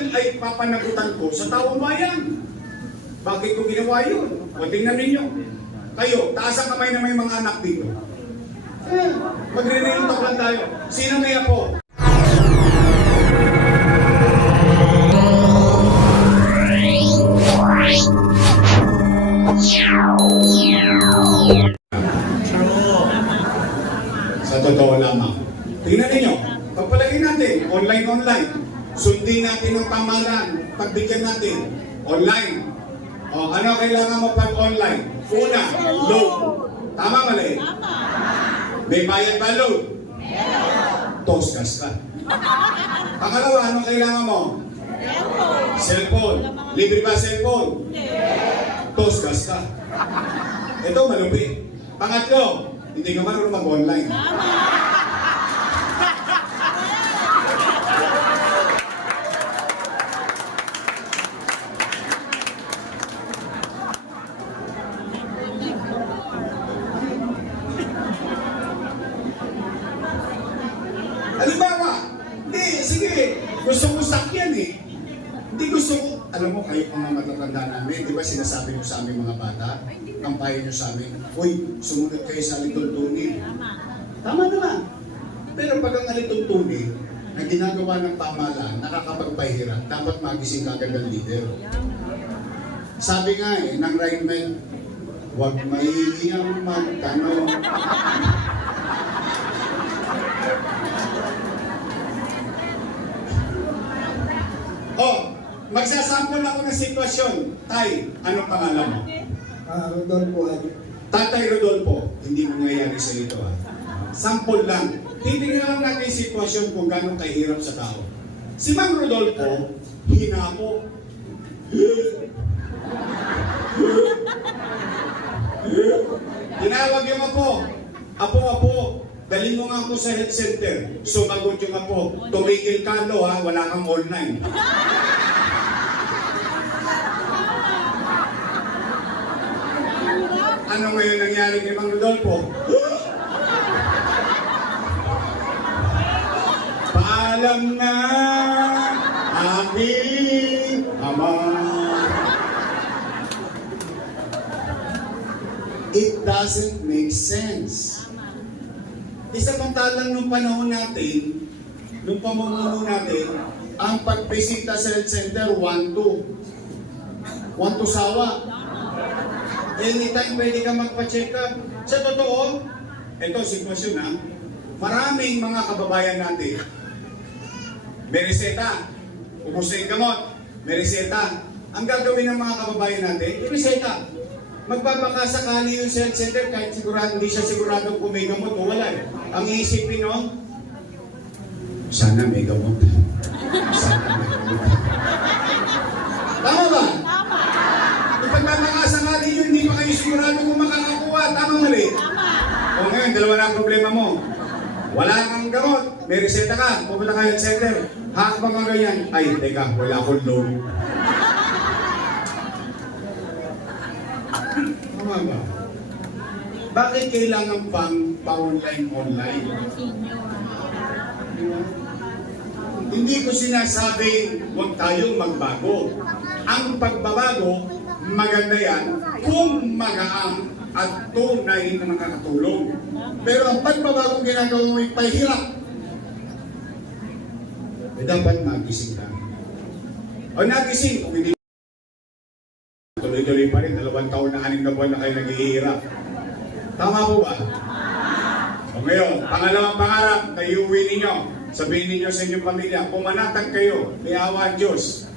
Yan ay papanagutan ko sa taong bayan. Bakit ko ginawa yun? O tingnan ninyo. Kayo, taas ang kamay na may mga anak dito. Magre-real talk lang tayo. Sino may apo? Sa totoo lamang. Tingnan ninyo, pagpalagay natin, online. Sundin natin ang pamahalaan, pagbigyan natin, online. O, ano kailangan mo pag online? Una, load. Tama mali? May bayad ba load? Tosgas ka. Pangalawa, ano kailangan mo? Cellphone. Libre ba cellphone? Tosgas ka. Ito, malupit. Pangatlo, hindi ka marunong mag-online. Halimbawa, hindi, sige, gusto ko sakyan eh. Hindi gusto ko, alam mo kayo mga matatanda namin, di ba sinasabi nyo sa aming mga bata, ang payo nyo sa amin, uy, sumunod kayo sa alituntunin. Tama naman. Pero pag ang alituntunin, na ginagawa ng pamahalaan, nakakapagpahirap, dapat magising kagad ang leader. Sabi nga eh, ng right man, huwag mahihiyang magtanong. Oh, magsasample ako ng sitwasyon. Tay, anong pangalan mo? Rodolfo. Tatay Rodolfo, hindi mangyayari sa ito ha. Sample lang. Titingnan lang natin yung sitwasyon kung gano'ng kahirap sa tao. Si Mang Rodolfo, hinapo. Tinawag yung apo. Apo, dali mo nga ako sa health center. Sumagot yung apo, tumigil ka lo ha, wala kang online. Ano ngayon nangyari kay Mang Rodolfo? Paalam na aking ama. It doesn't make sense. Isamantalang nung panahon natin, nung pamumuno natin, ang pagbisita sa health center, 1-2 sawa. Anytime pwede ka magpa-check up. Sa totoo, ito sitwasyon ha, maraming mga kababayan natin, may reseta, ubos na yung gamot, may reseta. Ang gagawin ng mga kababayan natin, yung reseta. Magpapakasakali yung health center kahit sigurado, hindi siya sigurado kung may gamot o wala. Ang iisipin nun, sana may gamot. Sana may gamot. Tama ba? Tama. Ipagpapakasakali yun, hindi pa kayo sigurado kung makakakuha. Tama mali? Tama. O ngayon, dalawa na ang problema mo. Wala kang gamot, may reseta ka, pupunta ka health center. Hakbang ka ganyan, ay, teka, wala akong loan. Tama ba? Bakit kailangan pang pa-online? Hindi ko sinasabing huwag tayong magbago. Ang pagbabago, maganda yan kung magaang at tunay na makakatulong. Pero ang pagbabago ginagawa mo ay pahirap. Dapat magising ka. O nagising, kung hindi tuloy-tuloy pa rin, 2 taon na 6 na buwan na kayo naghihirap. Tama po ba? O ngayon, pangalawang pangarap na iuwi ninyo, sabihin ninyo sa inyong pamilya, pumanatag kayo, may awa ang Diyos.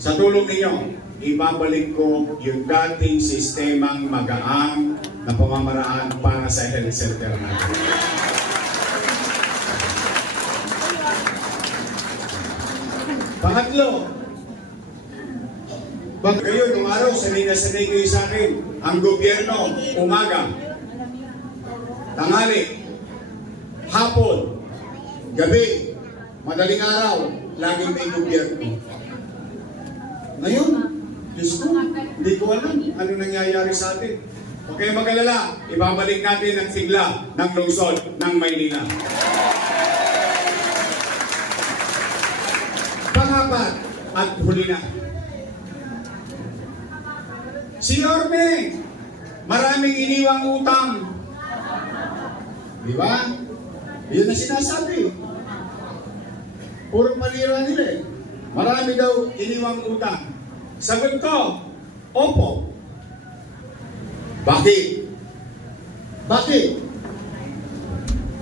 Sa tulong ninyo, ibabalik ko yung dating sistemang magaang na pamamaraan para sa health center natin. Pangatlo, pag kayo nung araw, sanay kayo sa akin, ang gobyerno, umaga, tanghali, hapon, gabi, madaling araw, laging may gobyerno. Ngayon, Diyos ko, hindi ko alam ano nangyayari sa atin. Huwag kayong mag-alala, ibabalik natin ang sigla ng lungsod ng Maynila. Pangapat, At huli na. Si Yorme, maraming iniwang utang. Di ba? Yun na sinasabi. Puro palira nila eh. Marami daw iniwang utang. Sagot ko, opo. Bakit? Bakit?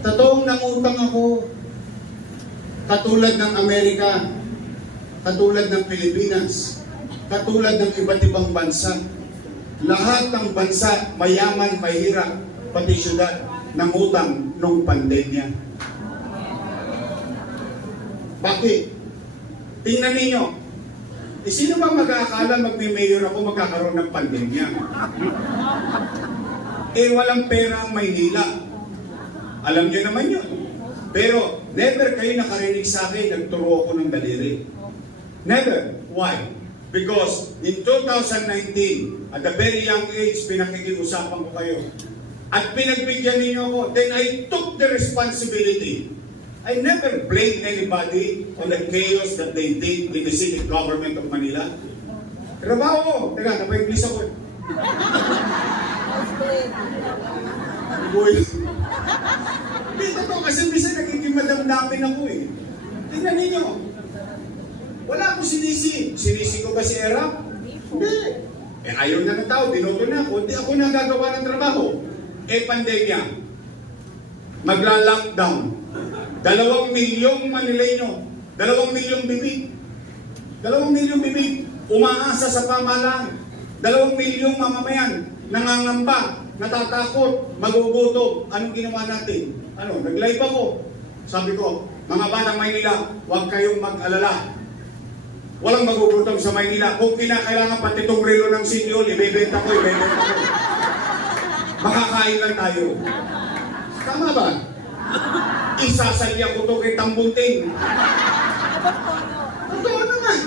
Totoong nangutang ako. Katulad ng Amerika, katulad ng Pilipinas, katulad ng iba't ibang bansa. Lahat ng bansa, mayaman, mahirap, pati syudad, nangutang nung pandemya. Bakit? Tingnan ninyo. Sino ba mag-aakala magme-mayor ako magkakaroon ng pandemya? Walang pera ang Maynila. Alam niyo naman yun. Pero never kayo nakarinig sa akin, nagturo ako ng daliri. Never. Why? Because in 2019, at a very young age, pinakikiusapan ko kayo. At pinagbigyan ninyo ako, then I took the responsibility. I never blame anybody on the chaos that they did in the city government of Manila. Trabaho! Teka, napa-English ako. Boy. Hindi, totoo kasi minsan nagiging madamdamin ako eh. Tingnan ninyo. Wala akong sinisi. Sinisi ko ba si Erap? Hindi. Ayaw na ng tao, dinoto na ako. Hindi ako nagagawa ng trabaho. Pandemya. Magla-lockdown. 2 milyong Manileño, 2 milyong bibig, 2 milyong bibig, umaasa sa pamahalaan, 2 milyong mamamayan, nangangamba, natatakot, magugutom. Anong ginawa natin? Nag-live ako. Sabi ko, mga batang Maynila, huwag kayong mag-alala. Walang magugutom sa Maynila. Kung kinakailangan pati itong relo ng sinyol, ibebenta ko. Makakain lang tayo. Tama ba? Isasalya ko ito kay Tambunting. Totoo naman.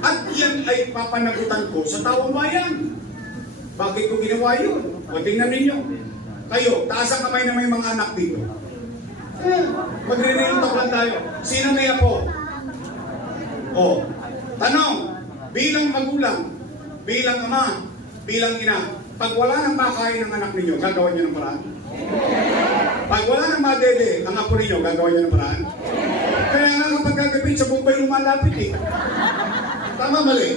At yan ay papanagutan ko sa taong bayan. Bakit ko ginawa yun? O tingnan ninyo. Kayo, taas ang kamay na may mga anak dito. Magre-real lang tayo. Sino may ako? Tanong, bilang magulang, bilang ama, bilang ina, pag wala nang makain ng anak ninyo, gagawa niyo ng paraan? Pag wala nang madede, ang apo ninyo, gagawa niyo ng paraan? Kaya nga kapag gagawin sa Bombay lumalapit eh. Tama mali?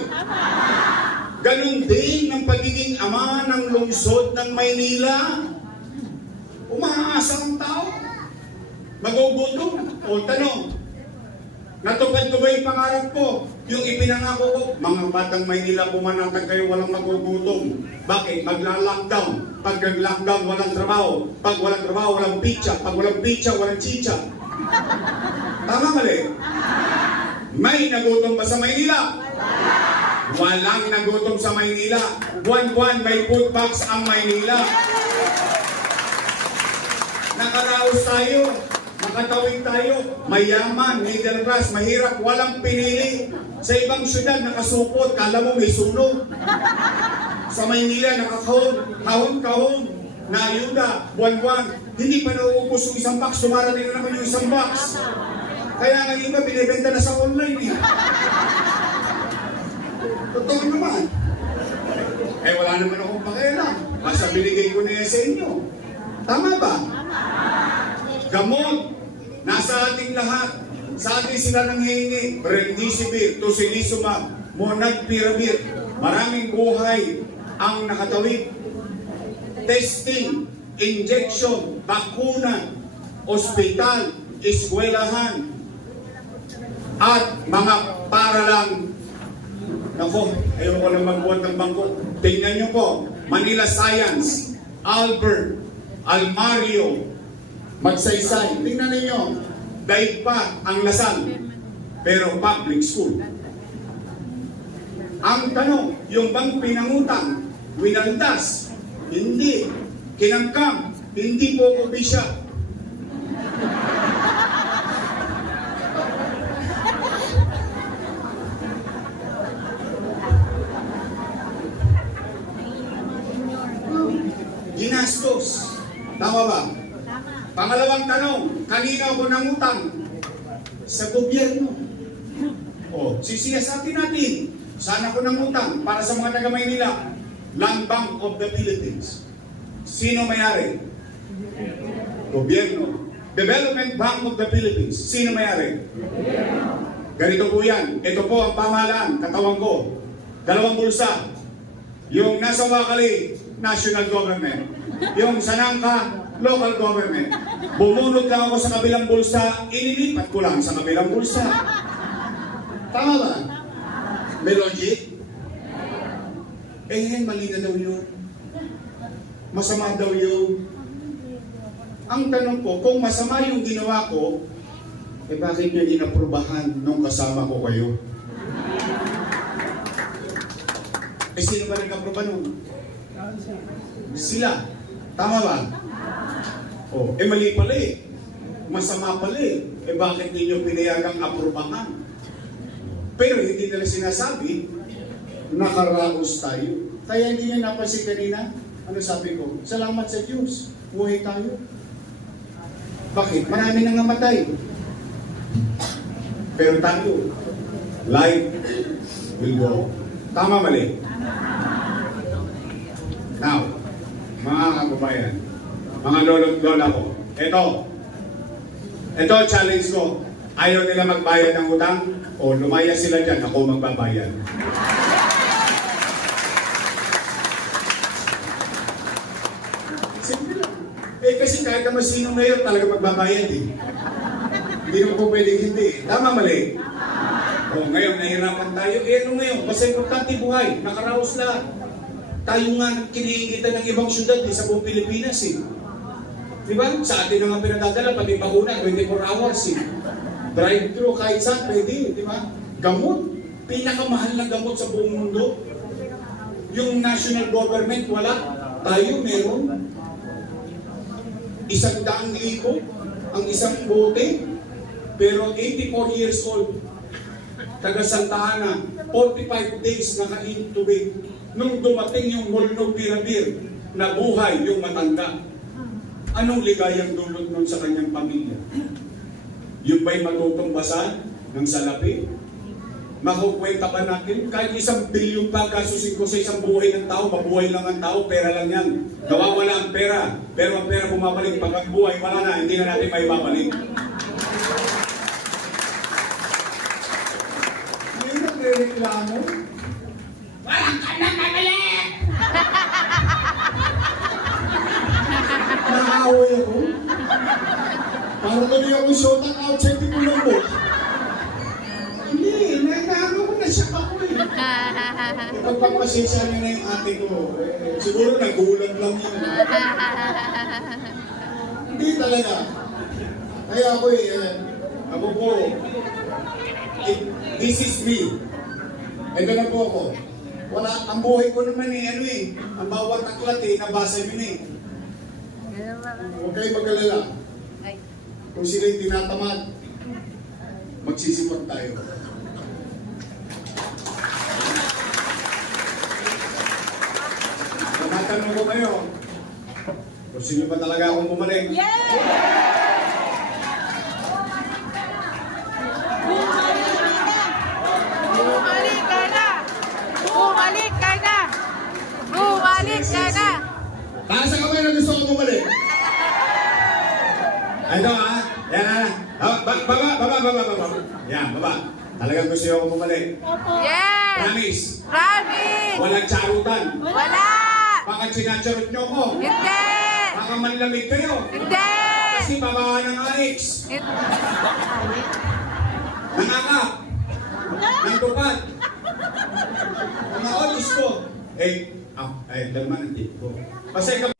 Ganun din ang pagiging ama ng lungsod ng Maynila. Umaasa ang tao. Magugutom. Tanong, natupad ko ba yung pangarap ko? Yung ipinangako ko, mga batang Maynila, pumanatag kayo, walang magugutom. Bakit? Magla-lockdown. Pag nag-lockdown, walang trabaho. Pag walang trabaho, walang pizza. Pag walang pizza, walang chicha. Tama mali? May nagutom ba sa Maynila? Walang nagutom sa Maynila. Buwan-buwan, may food box ang Maynila. Nakaraos tayo. Nakatawid tayo, mayaman, middle class, mahirap, walang pinili. Sa ibang syudad, nakasupot, kala mo may sunog. Sa Maynila, nakakahon-kahon, na ayuda, buwan-buwan. Hindi pa nauubos yung isang box, dumarating na naman yung isang box. Kaya nga iba, binibenta na sa online eh. Totoo naman. Wala naman akong pakialam. Basta binigay ko na yan sa inyo. Tama ba? Gamot, nasa ating lahat. Sa atin sila nanghihingi. Remdesivir, tocilizumab, molnupiravir. Maraming buhay ang nakatawid. Testing, injection, bakuna, ospital, eskwelahan, at mga paralang. Nako, ayaw ko lang magbuhat ng bangko. Tingnan nyo po, Manila Science, Albert, Almario, Magsaysay. Tingnan ninyo, daig pa ang Lasal, pero public school. Ang tanong, yung bang pinangutang, winaldas, hindi, kinangkam, hindi po kubisya. Ginastos. Tama ba? Pangalawang tanong, kanina ako nangutang? Sa gobyerno. sisiyasatin natin. Sana ko ng utang para sa mga taga-Maynila. Land Bank of the Philippines. Sino may-ari? Gobyerno. Development Bank of the Philippines. Sino may-ari? Ganito po yan. Ito po ang pamahalaan, katawan ko. Dalawang bulsa. Yung nasa Wakali, national government. Yung sa Nangka, local government. Bumunod lang ako sa kabilang bulsa, inilipat ko lang sa kabilang bulsa. Tama ba? May logic? Mali na daw yun. Masama daw yun. Ang tanong ko, kung masama yung ginawa ko, bakit nyo inaprubahan nung kasama ko kayo? Sino ba nagkaproba nun? Sila. Tama ba? Mali pala eh. Masama pala eh. Bakit ninyo pinayagang aprubahan? Pero hindi nila sinasabi, nakaraos tayo. Kaya hindi nyo napansin kanina, ano sabi ko? Salamat sa Diyos. Buhay tayo. Bakit? Marami nang namatay. Pero tayo, life will go. Tama mali? Now, mga kababayan, mga lolo't lola ko, ito challenge ko. Ayaw nila magbayad ng utang, o lumaya sila dyan, ako magbabayad. Simple lang. Kasi kahit naman sino ngayon talaga magbabayad eh. Hindi naman po pwedeng hindi. Tama mali? Ngayon, nahirapan tayo. Ano ngayon? Basta importante buhay. Nakaraos lahat. Tayo nga kiniingitan ng ibang syudad sa buong Pilipinas eh. Diba? Sa atin na nga pinadadala, pati bakuna, 24 hours eh. Drive-thru kahit saan pwede, di ba? Gamot. Pinakamahal na gamot sa buong mundo. Yung national government, wala. Tayo meron. 100,000 ang isang bote. Pero 84 years old. Taga Santa Ana, 45 days naka-intubate. Nung dumating yung Molnog Pirabir, nabuhay yung matanda. Anong ligayang dulot nun sa kanyang pamilya? Yung ba'y matutumbasan ng salapi? Makukwenta pa natin, kahit 1 bilyon pa gasusin ko sa isang buhay ng tao, mabuhay lang ang tao, pera lang yan. Nawawala ang pera, pero ang pera bumabalik. Pag ang buhay, wala na, hindi na natin may babalik. Ngayon nagre-reklamo? Walang ka na mabalik! Nakaway ako. Para tuloy akong shot at outside ko lang po. Hindi, nagkano ko na siya ako eh. Pagpapasensya niyo na yung ate ko. Siguro nagulat lang yun. Hindi talaga. Kaya ako po, this is me. Ito na po ako. Wala, ang buhay ko naman ang bawat aklat nabasa nyo na eh. Huwag kayo mag-alala. Kung sila'y tinatamad, magsisipag tayo. Natanong ko kayo, gusto nyo ba talaga akong bumalik? Bumalik ka na! Bumalik ka na! Bumalik ka na! Taas ang kamay na gusto kong bumalik. Ito yan baba. Yan, baba. Talagang gusto nyo akong bumalik. Yes! Promise. Promise! Walang charutan. Wala! Baka sinacharot nyo ko. Hindi! Baka manlamig kayo. Hindi! Kasi babaan ng Alex. Nangakap. Nang tupad. Mga otis ko. Dalman ang tip ko. Basta ikaw